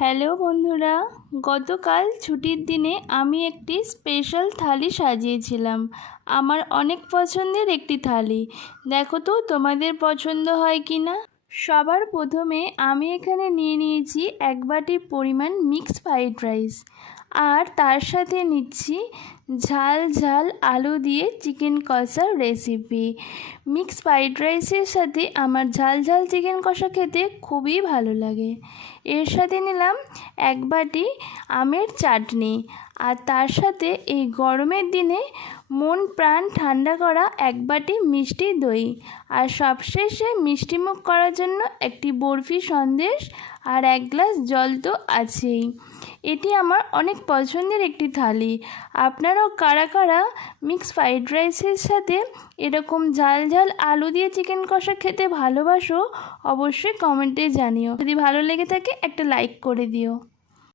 Hello বন্ধুরা, গতকাল ছুটির দিনে আমি একটি স্পেশাল থালি সাজিয়েছিলাম। আমার অনেক পছন্দের একটি থালি। দেখো তো তোমাদের পছন্দ হয় কি না। সবার প্রথমে আমি এখানে নিয়ে নিয়েছি 1 বাটি পরিমাণ মিক্সড ফ্রাইড রাইস, আর তার সাথে নিচ্ছি ঝাল ঝাল আলু দিয়ে চিকেন কষার রেসিপি। মিক্সড ফ্রাইড রাইসের সাথে আমার ঝাল ঝাল চিকেন কষা খেতে খুবই ভালো লাগে। এর সাথে নিলাম 1 বাটি আমের চাটনি, আর তার সাথে এই গরমের দিনে মন প্রাণ ঠান্ডা করা 1 বাটি মিষ্টি দই, আর সবশেষে মিষ্টিমুখ করার জন্য একটি বরফি সন্দেশ আর 1 গ্লাস জল তো আছেই। এটি আমার অনেক পছন্দের একটি থালি। আপনারাও কারা কারা মিক্সড ফ্রাইড রাইসের সাথে এরকম ঝাল ঝাল আলু দিয়ে চিকেন কষা খেতে ভালোবাসো, অবশ্যই কমেন্টে জানিও। যদি ভালো লেগে থাকে একটা লাইক করে দিও।